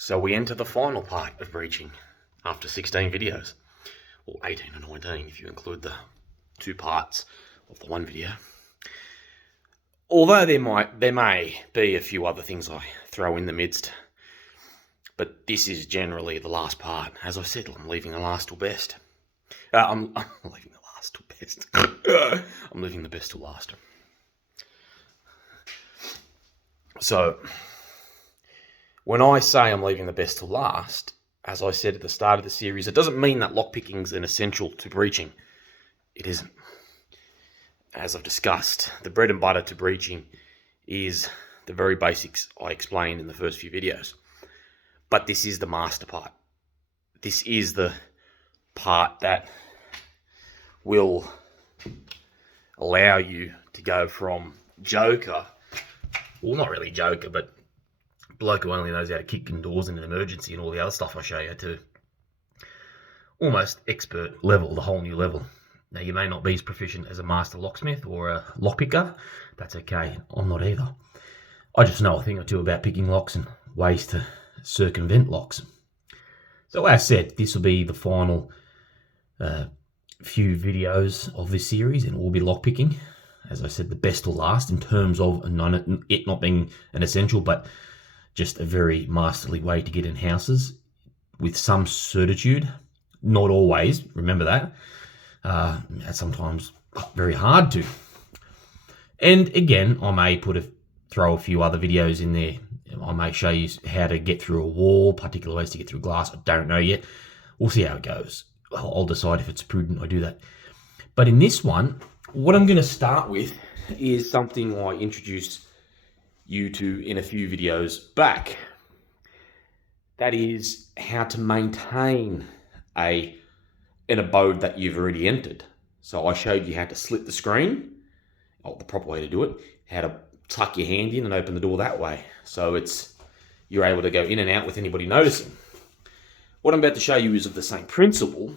So we enter the final part of breaching after 16 videos, or 18 or 19 if you include the two parts of the one video. Although there may be a few other things I throw in the midst, but this is generally the last part. As I said, I'm leaving the last till best. I'm leaving the last till best. I'm leaving the best till last. So, when I say I'm leaving the best till last, as I said at the start of the series, it doesn't mean that lockpicking's an essential to breaching. It isn't. As I've discussed, the bread and butter to breaching is the very basics I explained in the first few videos. But this is the master part. This is the part that will allow you to go from Joker, well, not really Joker, but bloke who only knows how to kick in doors in an emergency and all the other stuff I show you, to almost expert level, the whole new level. Now, you may not be as proficient as a master locksmith or a lockpicker. That's okay. I'm not either. I just know a thing or two about picking locks and ways to circumvent locks. So as said, this will be the final few videos of this series, and it will be lockpicking. As I said, the best will last in terms of it not being an essential, but just a very masterly way to get in houses with some certitude. Not always, remember that. That's sometimes very hard to. And again, I may throw a few other videos in there. I may show you how to get through a wall, particular ways to get through glass. I don't know yet. We'll see how it goes. I'll decide if it's prudent I do that. But in this one, what I'm going to start with is something I introduced you to in a few videos back. That is how to maintain an abode that you've already entered. So I showed you how to slit the screen, the proper way to do it, how to tuck your hand in and open the door that way. So you're able to go in and out with anybody noticing. What I'm about to show you is of the same principle,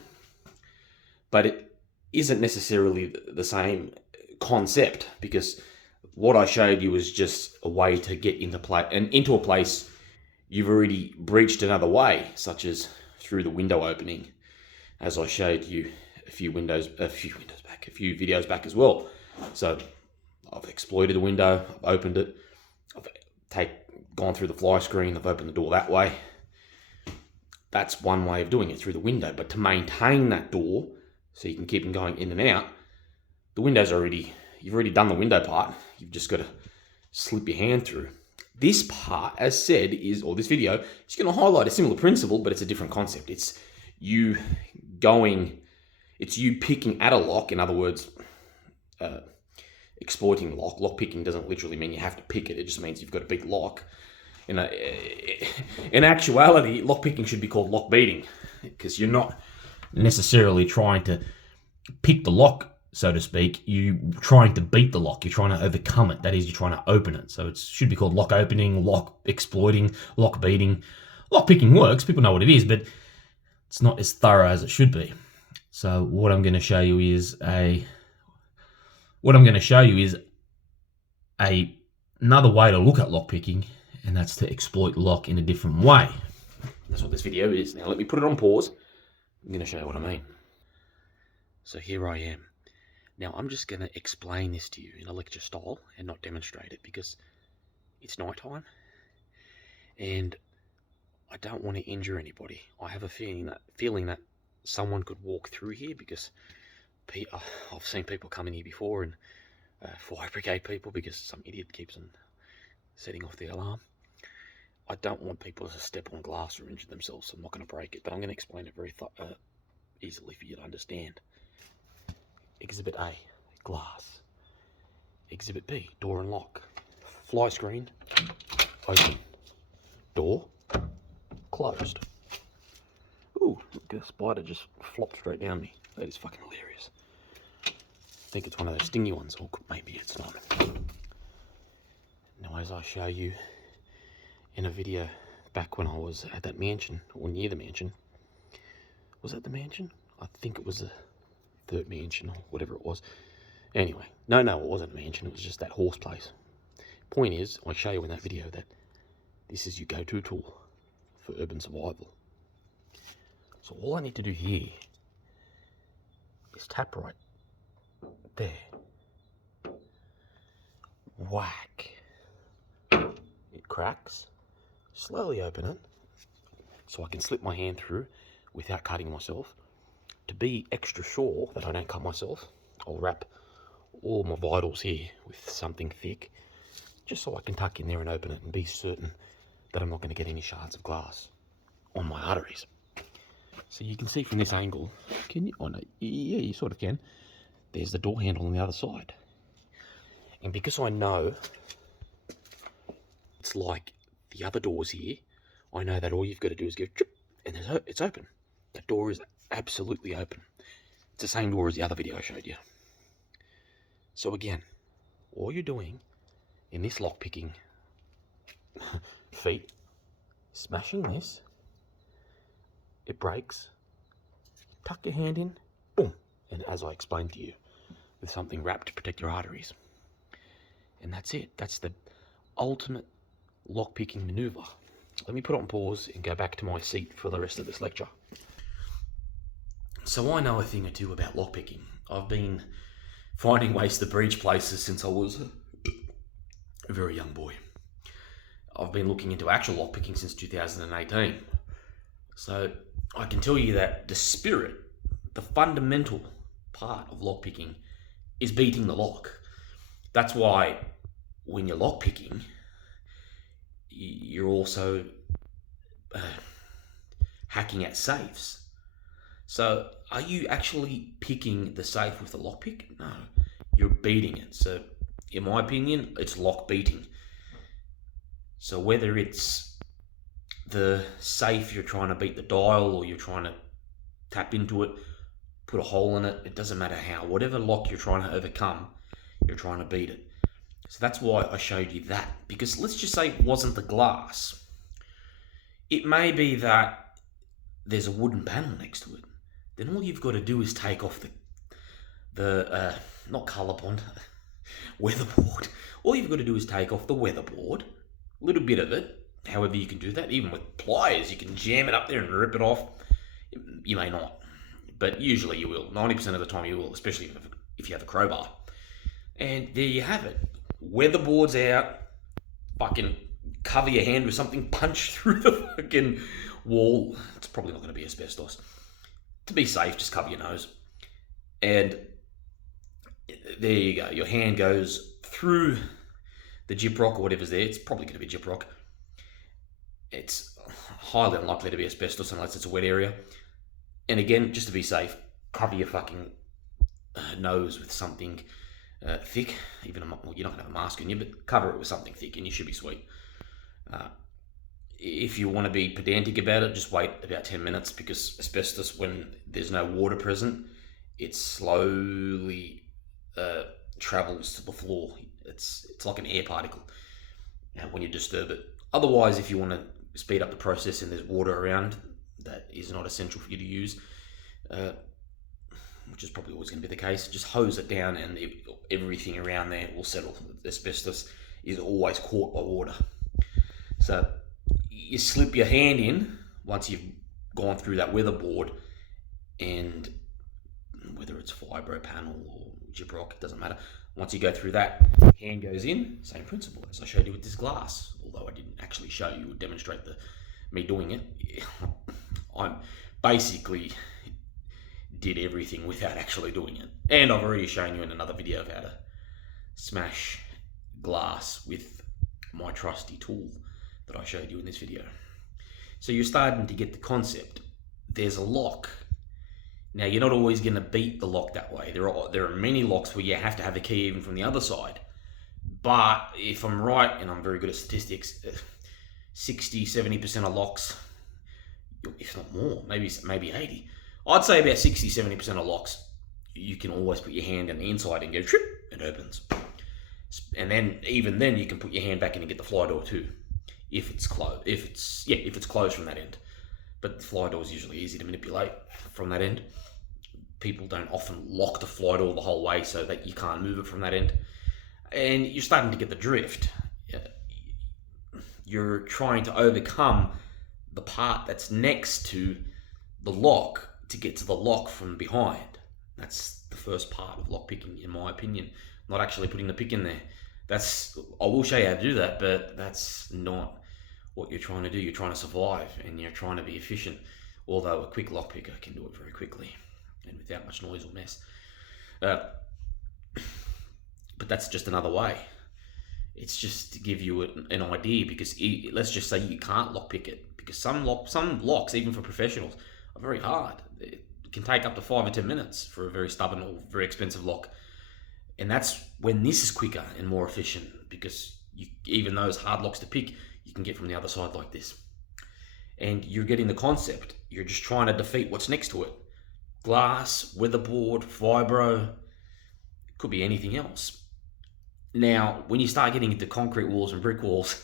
but it isn't necessarily the same concept, because what I showed you was just a way to get into a place you've already breached another way, such as through the window opening, as I showed you a few videos back as well. So I've exploited the window, I've opened it, I've gone through the fly screen, I've opened the door that way. That's one way of doing it, through the window. But to maintain that door, so you can keep them going in and out, you've already done the window part. You've just got to slip your hand through. This part, as said, this video is going to highlight a similar principle, but it's a different concept. It's you picking at a lock. In other words, exploiting lock. Lock picking doesn't literally mean you have to pick it. It just means you've got a big lock. In actuality, lock picking should be called lock beating, because you're not necessarily trying to pick the lock, so to speak. You're trying to beat the lock. You're trying to overcome it. That is, you're trying to open it. So it should be called lock opening, lock exploiting, lock beating. Lock picking works. People know what it is, but it's not as thorough as it should be. So what I'm going to show you is another way to look at lock picking, and that's to exploit lock in a different way. That's what this video is. Now let me put it on pause. I'm going to show you what I mean. So here I am. Now I'm just going to explain this to you in a lecture style and not demonstrate it, because it's nighttime and I don't want to injure anybody. I have a feeling that someone could walk through here, because I've seen people come in here before and fire brigade people, because some idiot keeps on setting off the alarm. I don't want people to step on glass or injure themselves, so I'm not going to break it, but I'm going to explain it very easily for you to understand. Exhibit A, glass. Exhibit B, door and lock. Fly screen, open. Door, closed. Ooh, look, a spider just flopped straight down me. That is fucking hilarious. I think it's one of those stingy ones, or maybe it's not. Now, as I show you in a video back when I was at that mansion, or near the mansion. Was that the mansion? I think it was the third mansion, or whatever it was. Anyway, no, it wasn't a mansion. It was just that horse place. Point is, I show you in that video that this is your go-to tool for urban survival. So all I need to do here is tap right there. Whack. It cracks. Slowly open it so I can slip my hand through without cutting myself. To be extra sure that I don't cut myself, I'll wrap all my vitals here with something thick, just so I can tuck in there and open it and be certain that I'm not going to get any shards of glass on my arteries. So you can see from this angle, can you? Oh no, yeah, you sort of can. There's the door handle on the other side. And because I know it's like the other doors here, I know that all you've got to do is go trip, and it's open. That door is absolutely open. It's the same door as the other video I showed you. So again, all you're doing in this lockpicking feat, smashing this, it breaks, tuck your hand in, boom, and as I explained to you, with something wrapped to protect your arteries. And that's it. That's the ultimate lockpicking maneuver. Let me put it on pause and go back to my seat for the rest of this lecture. So I know a thing or two about lockpicking. I've been finding ways to breach places since I was a very young boy. I've been looking into actual lockpicking since 2018. So I can tell you that the spirit, the fundamental part of lockpicking is beating the lock. That's why when you're lockpicking, you're also hacking at safes. So are you actually picking the safe with a lockpick? No, you're beating it. So in my opinion, it's lock beating. So whether it's the safe you're trying to beat the dial or you're trying to tap into it, put a hole in it, it doesn't matter how. Whatever lock you're trying to overcome, you're trying to beat it. So that's why I showed you that. Because let's just say it wasn't the glass. It may be that there's a wooden panel next to it. Then all you've got to do is take off the not colour bond, weatherboard. All you've got to do is take off the weatherboard, a little bit of it. However you can do that, even with pliers, you can jam it up there and rip it off. You may not, but usually you will. 90% of the time you will, especially if you have a crowbar. And there you have it. Weatherboard's out. Fucking cover your hand with something, punch through the fucking wall. It's probably not going to be asbestos. To be safe, just cover your nose. And there you go. Your hand goes through the gyprock or whatever's there. It's probably going to be gyprock. It's highly unlikely to be asbestos unless it's a wet area. And again, just to be safe, cover your fucking nose with something thick. Even well, you're not going to have a mask on you, but cover it with something thick and you should be sweet. If you want to be pedantic about it, just wait about 10 minutes because asbestos, when there's no water present, it slowly travels to the floor. It's like an air particle when you disturb it. Otherwise, if you want to speed up the process and there's water around, that is not essential for you to use, which is probably always going to be the case. Just hose it down and everything around there will settle. Asbestos is always caught by water. So you slip your hand in once you've gone through that weatherboard, and whether it's fibro panel or gyprock, it doesn't matter. Once you go through that, hand goes in, same principle as I showed you with this glass. Although I didn't actually show you or demonstrate me doing it. I basically did everything without actually doing it. And I've already shown you in another video of how to smash glass with my trusty tool that I showed you in this video. So you're starting to get the concept. There's a lock. Now you're not always going to beat the lock that way. There are many locks where you have to have a key even from the other side. But if I'm right, and I'm very good at statistics, 60-70% of locks, if not more, maybe 80. I'd say about 60-70% of locks, you can always put your hand on the inside and go trip, it opens. And then even then you can put your hand back in and get the fly door too, if it's closed. If it's closed from that end. But the fly door is usually easy to manipulate from that end. People don't often lock the fly door the whole way so that you can't move it from that end. And you're starting to get the drift. You're trying to overcome the part that's next to the lock to get to the lock from behind. That's the first part of lock picking, in my opinion. Not actually putting the pick in there. I will show you how to do that, but that's not what you're trying to do. You're trying to survive and you're trying to be efficient. Although a quick lockpicker can do it very quickly and without much noise or mess. But that's just another way. It's just to give you an idea, because let's just say you can't lockpick it, because some locks, even for professionals, are very hard. It can take up to 5 or 10 minutes for a very stubborn or very expensive lock. And that's when this is quicker and more efficient, because even those hard locks to pick, you can get from the other side like this. And you're getting the concept. You're just trying to defeat what's next to it. Glass, weatherboard, vibro, could be anything else. Now, when you start getting into concrete walls and brick walls,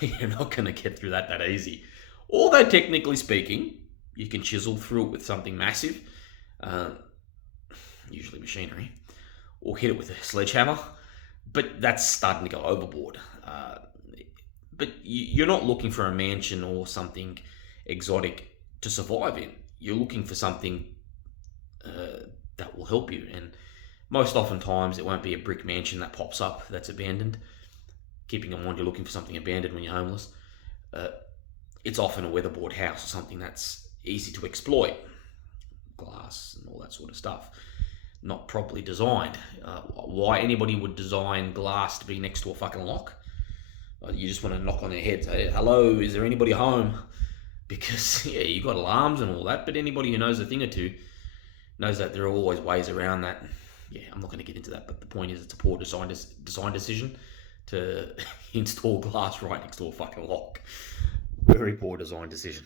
you're not going to get through that easy. Although, technically speaking, you can chisel through it with something massive, usually machinery, or hit it with a sledgehammer, but that's starting to go overboard. But you're not looking for a mansion or something exotic to survive in. You're looking for something that will help you, and most oftentimes it won't be a brick mansion that pops up that's abandoned. Keeping in mind you're looking for something abandoned when you're homeless. It's often a weatherboard house or something that's easy to exploit. Glass and all that sort of stuff. Not properly designed. Why anybody would design glass to be next to a fucking lock? You just want to knock on their head, say, hello, is there anybody home? Because, yeah, you've got alarms and all that, but anybody who knows a thing or two knows that there are always ways around that. Yeah, I'm not going to get into that, but the point is it's a poor design decision to install glass right next to a fucking lock. Very poor design decision.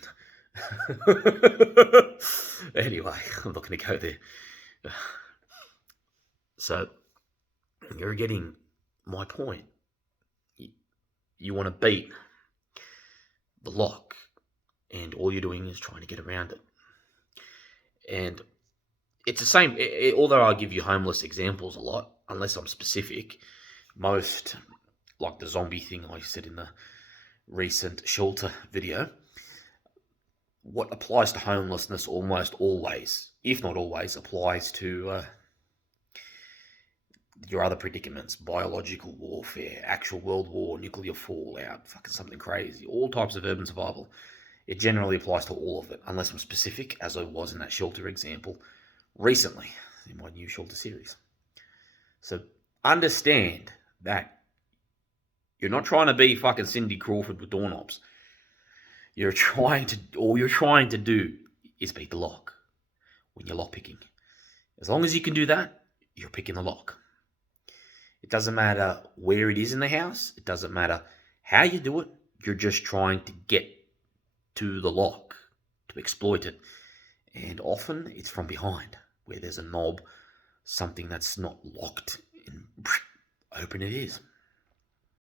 Anyway, I'm not going to go there. So, you're getting my point. You want to beat the lock, and all you're doing is trying to get around it. And it's the same, although I give you homeless examples a lot, unless I'm specific, most, like the zombie thing I said in the recent shelter video, what applies to homelessness almost always, if not always, applies to your other predicaments: biological warfare, actual world war, nuclear fallout, fucking something crazy, all types of urban survival. It generally applies to all of it, unless I'm specific, as I was in that shelter example recently in my new shelter series. So understand that you're not trying to be fucking Cindy Crawford with doorknobs. All you're trying to do is beat the lock when you're lock picking. As long as you can do that, you're picking the lock. It doesn't matter where it is in the house. It doesn't matter how you do it. You're just trying to get to the lock, to exploit it. And often it's from behind, where there's a knob, something that's not locked, and open it is.